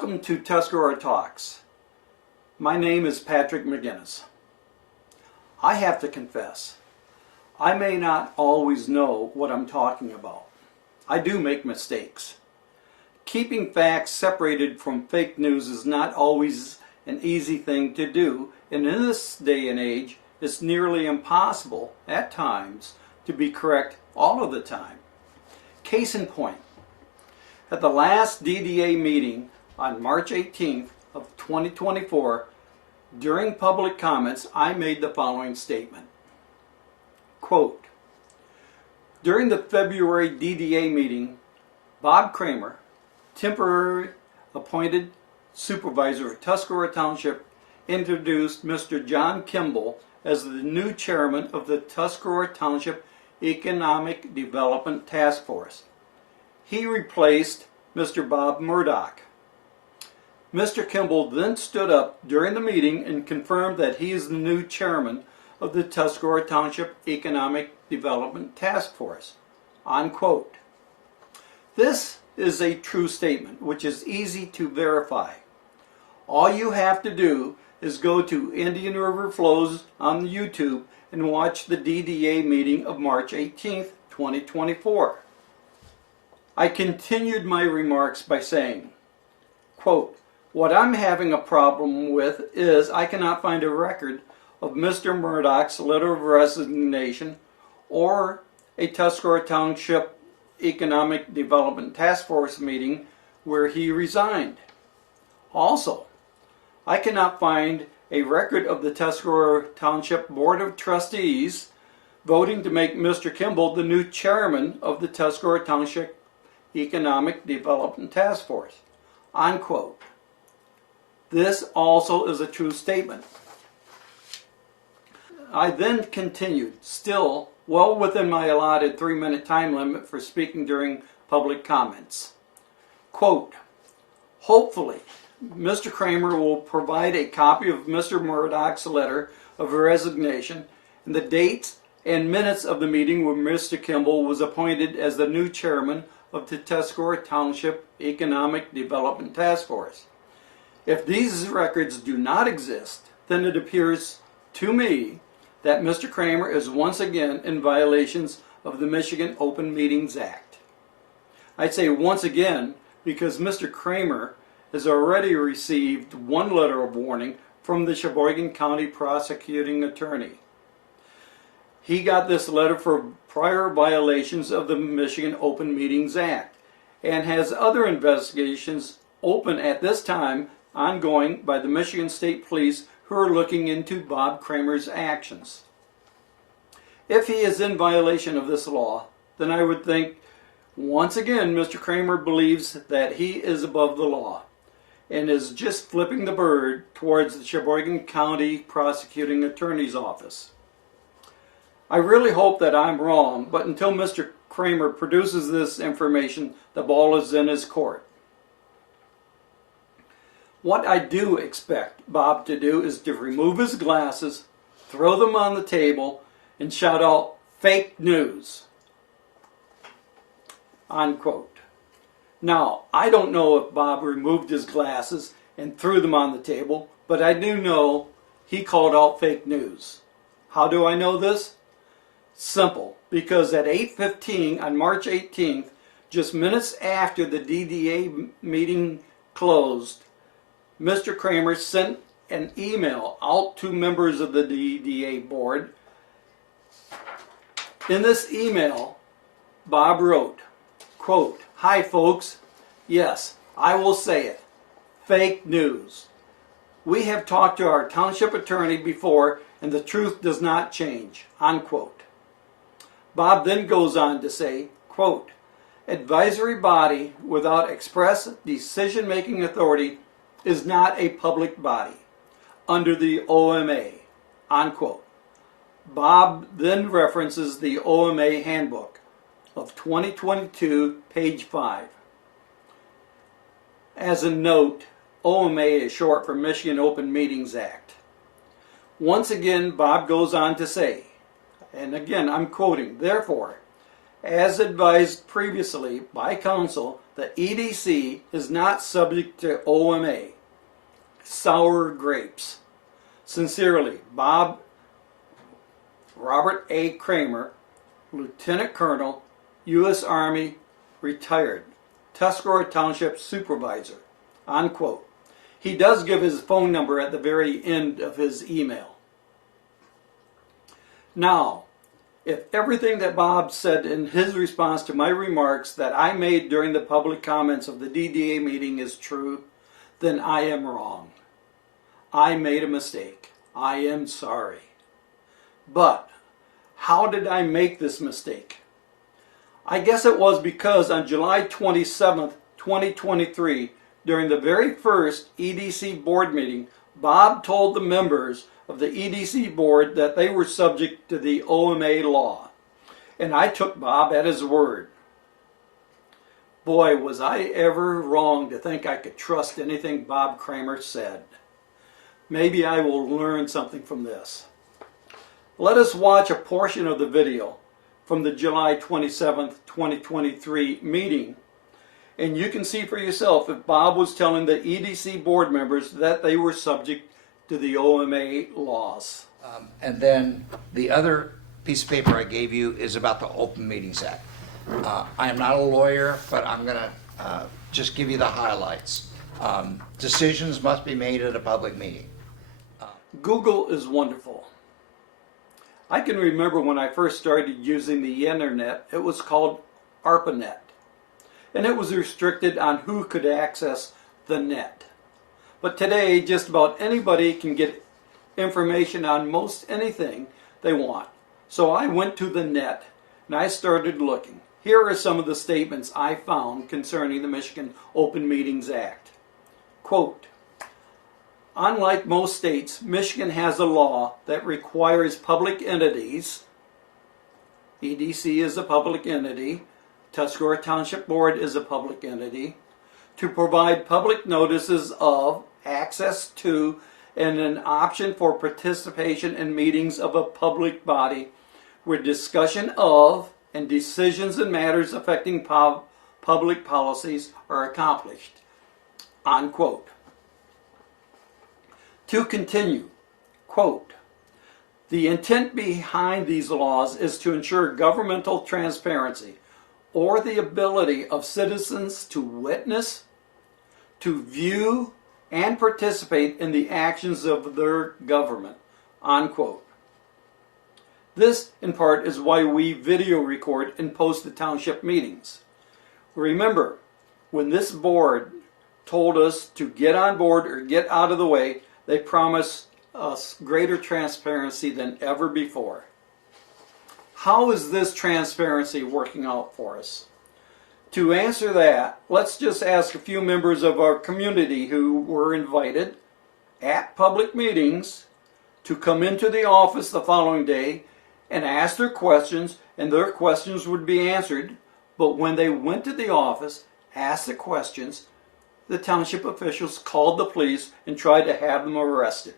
Welcome to Tuscarora Talks. My name is Patrick McGinnis. I have to confess, I may not always know what I'm talking about. I do make mistakes. Keeping facts separated from fake news is not always an easy thing to do, and in this day and age, it's nearly impossible, at times, to be correct all of the time. Case in point, at the last DDA meeting on March 18th of 2024, during public comments, I made the following statement. Quote, during the February DDA meeting, Bob Kramer, temporary appointed supervisor of Tuscarora Township, introduced Mr. John Kimball as the new chairman of the Tuscarora Township Economic Development Task Force. He replaced Mr. Bob Murdoch. Mr. Kimball then stood up during the meeting and confirmed that he is the new chairman of the Tuscarora Township Economic Development Task Force. Unquote. This is a true statement, which is easy to verify. All you have to do is go to Indian River Flows on YouTube and watch the DDA meeting of March 18th, 2024. I continued my remarks by saying, quote, what I'm having a problem with is I cannot find a record of Mr. Murdoch's letter of resignation or a Tuscarora Township Economic Development Task Force meeting where he resigned. Also, I cannot find a record of the Tuscarora Township Board of Trustees voting to make Mr. Kimball the new chairman of the Tuscarora Township Economic Development Task Force. Unquote. This also is a true statement. I then continued, still well within my allotted 3-minute time limit for speaking during public comments. Quote, hopefully, Mr. Kramer will provide a copy of Mr. Murdoch's letter of resignation and the dates and minutes of the meeting where Mr. Kimball was appointed as the new chairman of the Tuscarora Township Economic Development Task Force. If these records do not exist, then it appears to me that Mr. Kramer is once again in violations of the Michigan Open Meetings Act. I'd say once again because Mr. Kramer has already received one letter of warning from the Sheboygan County prosecuting attorney. He got this letter for prior violations of the Michigan Open Meetings Act and has other investigations open at this time ongoing by the Michigan State Police who are looking into Bob Kramer's actions. If he is in violation of this law, then I would think once again Mr. Kramer believes that he is above the law and is just flipping the bird towards the Sheboygan County Prosecuting Attorney's Office. I really hope that I'm wrong, but until Mr. Kramer produces this information, the ball is in his court. What I do expect Bob to do is to remove his glasses, throw them on the table, and shout out, fake news. Unquote. Now, I don't know if Bob removed his glasses and threw them on the table, but I do know he called out fake news. How do I know this? Simple, because at 8:15 on March 18th, just minutes after the DDA meeting closed, Mr. Kramer sent an email out to members of the DDA board. In this email, Bob wrote, quote, hi folks, yes, I will say it, fake news. We have talked to our township attorney before and the truth does not change, unquote. Bob then goes on to say, quote, advisory body without express decision-making authority is not a public body under the OMA, unquote. Bob then references the OMA handbook of 2022, page 5. As a note, OMA is short for Michigan Open Meetings Act. Once again, Bob goes on to say, and again I'm quoting, therefore, as advised previously by counsel, the EDC is not subject to OMA. Sour grapes. Sincerely, Robert A. Kramer, Lieutenant Colonel, U.S. Army, retired, Tuscarora Township Supervisor, unquote. He does give his phone number at the very end of his email. Now, if everything that Bob said in his response to my remarks that I made during the public comments of the DDA meeting is true, then I am wrong. I made a mistake. I am sorry. But how did I make this mistake? I guess it was because on July 27th, 2023, during the very first EDC board meeting, Bob told the members of the EDC board that they were subject to the OMA law. And I took Bob at his word. Boy, was I ever wrong to think I could trust anything Bob Kramer said. Maybe I will learn something from this. Let us watch a portion of the video from the July 27th, 2023 meeting, and you can see for yourself if Bob was telling the EDC board members that they were subject to the OMA laws. And then the other piece of paper I gave you is about the Open Meetings Act. I am not a lawyer, but I'm going to just give you the highlights. Decisions must be made at a public meeting. Google is wonderful. I can remember when I first started using the internet, it was called ARPANET, and it was restricted on who could access the net. But today, just about anybody can get information on most anything they want. So I went to the net and I started looking. Here are some of the statements I found concerning the Michigan Open Meetings Act. Quote, unlike most states, Michigan has a law that requires public entities, EDC is a public entity, Tuscarora Township Board is a public entity, to provide public notices of, access to, and an option for participation in meetings of a public body where discussion of and decisions in matters affecting public policies are accomplished. Unquote. To continue, quote, the intent behind these laws is to ensure governmental transparency or the ability of citizens to witness, to view, and participate in the actions of their government, unquote. This, in part, is why we video record and post the township meetings. Remember, when this board told us to get on board or get out of the way, they promised us greater transparency than ever before. How is this transparency working out for us? To answer that, let's just ask a few members of our community who were invited at public meetings to come into the office the following day and ask their questions, and their questions would be answered. But when they went to the office, asked the questions, the township officials called the police and tried to have them arrested.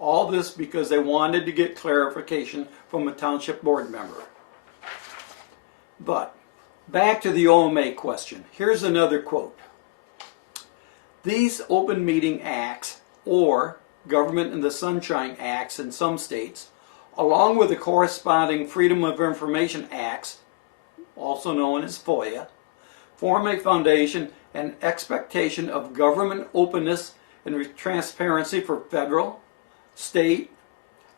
All this because they wanted to get clarification from a township board member. But back to the OMA question. Here's another quote. These open meeting acts, or Government in the Sunshine Acts in some states, along with the corresponding Freedom of Information Acts, also known as FOIA, form a foundation and expectation of government openness and transparency for federal, state,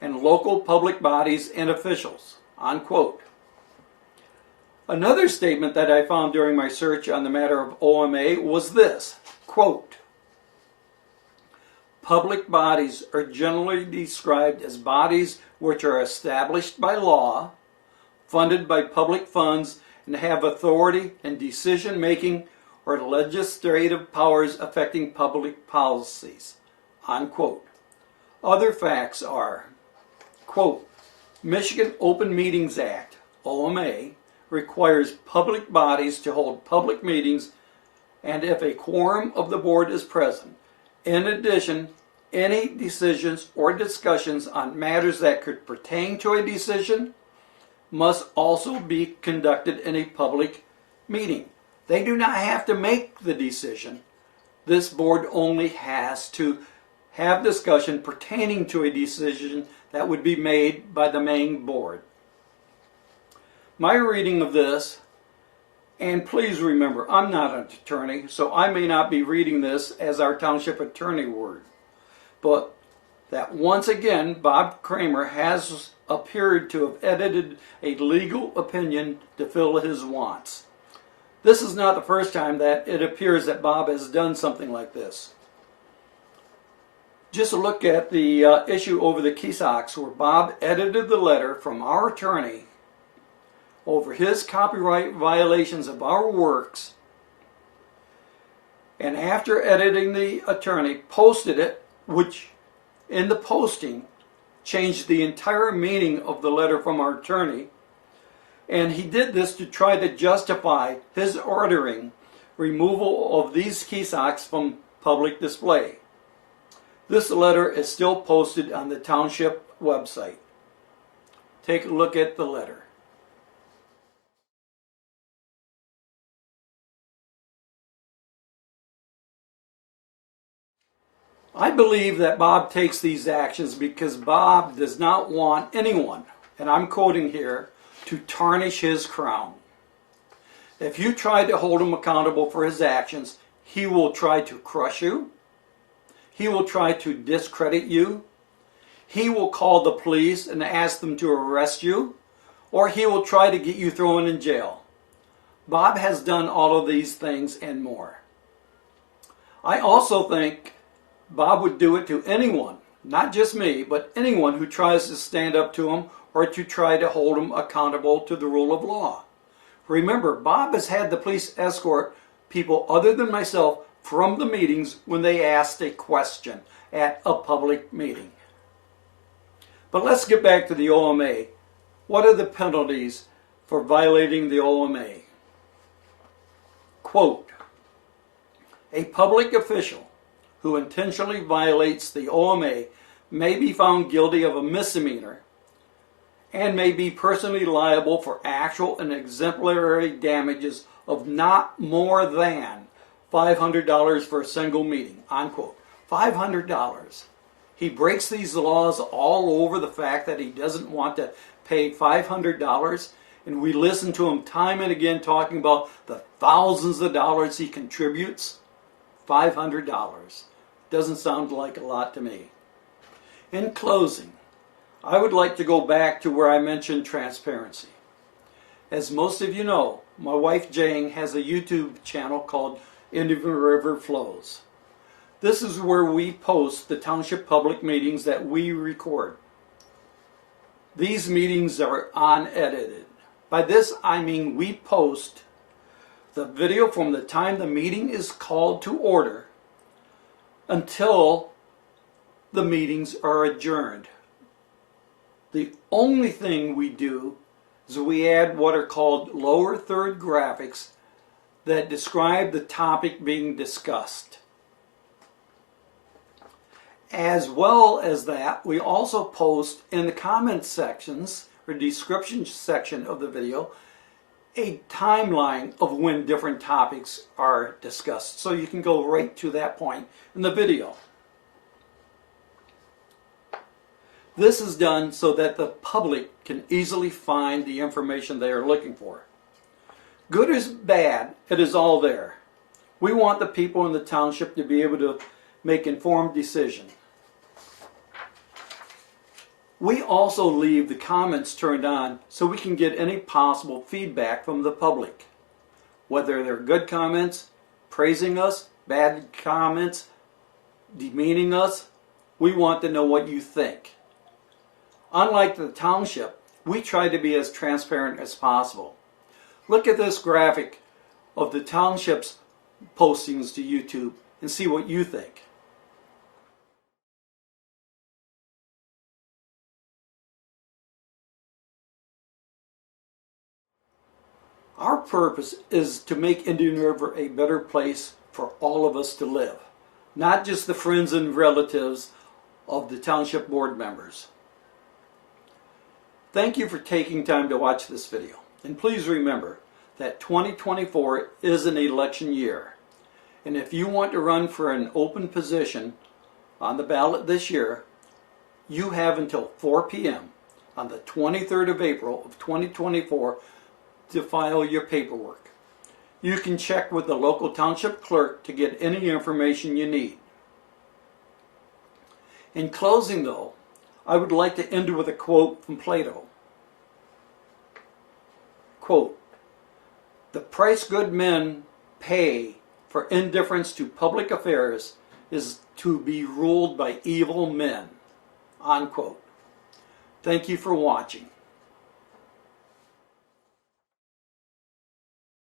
and local public bodies and officials, unquote. Another statement that I found during my search on the matter of OMA was this, quote, public bodies are generally described as bodies which are established by law, funded by public funds, and have authority and decision-making or legislative powers affecting public policies, unquote. Other facts are, quote, Michigan Open Meetings Act, OMA, requires public bodies to hold public meetings, and if a quorum of the board is present. In addition, any decisions or discussions on matters that could pertain to a decision must also be conducted in a public meeting. They do not have to make the decision. This board only has to have discussion pertaining to a decision that would be made by the main board. My reading of this, and please remember, I'm not an attorney, so I may not be reading this as our township attorney would, but that once again Bob Kramer has appeared to have edited a legal opinion to fill his wants. This is not the first time that it appears that Bob has done something like this. Just look at the issue over the Keysocks, where Bob edited the letter from our attorney over his copyright violations of our works, and after editing, the attorney posted it, which in the posting changed the entire meaning of the letter from our attorney. And he did this to try to justify his ordering removal of these Keysocks from public display. This letter is still posted on the Township website. Take a look at the letter. I believe that Bob takes these actions because Bob does not want anyone, and I'm quoting here, to tarnish his crown. If you try to hold him accountable for his actions, he will try to crush you. He will try to discredit you. He will call the police and ask them to arrest you, or he will try to get you thrown in jail. Bob has done all of these things and more. I also think Bob would do it to anyone, not just me, but anyone who tries to stand up to him or to try to hold him accountable to the rule of law. Remember, Bob has had the police escort people other than myself from the meetings when they asked a question at a public meeting. But let's get back to the OMA. What are the penalties for violating the OMA? Quote, a public official who intentionally violates the OMA may be found guilty of a misdemeanor and may be personally liable for actual and exemplary damages of not more than $500 for a single meeting, unquote. $500. He breaks these laws all over the fact that he doesn't want to pay $500, and we listen to him time and again talking about the thousands of dollars he contributes. $500. Doesn't sound like a lot to me. In closing, I would like to go back to where I mentioned transparency. As most of you know, my wife Jane has a YouTube channel called Indian River Flows. This is where we post the township public meetings that we record. These meetings are unedited. By this I mean we post the video from the time the meeting is called to order until the meetings are adjourned. The only thing we do is we add what are called lower third graphics that describe the topic being discussed. As well as that, we also post in the comment sections or description section of the video a timeline of when different topics are discussed, so you can go right to that point in the video. This is done so that the public can easily find the information they are looking for. Good or bad, it is all there. We want the people in the township to be able to make informed decisions. We also leave the comments turned on so we can get any possible feedback from the public. Whether they're good comments, praising us, bad comments, demeaning us, we want to know what you think. Unlike the township, we try to be as transparent as possible. Look at this graphic of the township's postings to YouTube and see what you think. Our purpose is to make Indian River a better place for all of us to live, not just the friends and relatives of the township board members. Thank you for taking time to watch this video. And please remember, that 2024 is an election year. And if you want to run for an open position on the ballot this year, you have until 4 p.m. on the 23rd of April of 2024 to file your paperwork. You can check with the local township clerk to get any information you need. In closing though, I would like to end with a quote from Plato. Quote, "The price good men pay for indifference to public affairs is to be ruled by evil men." Unquote. Thank you for watching.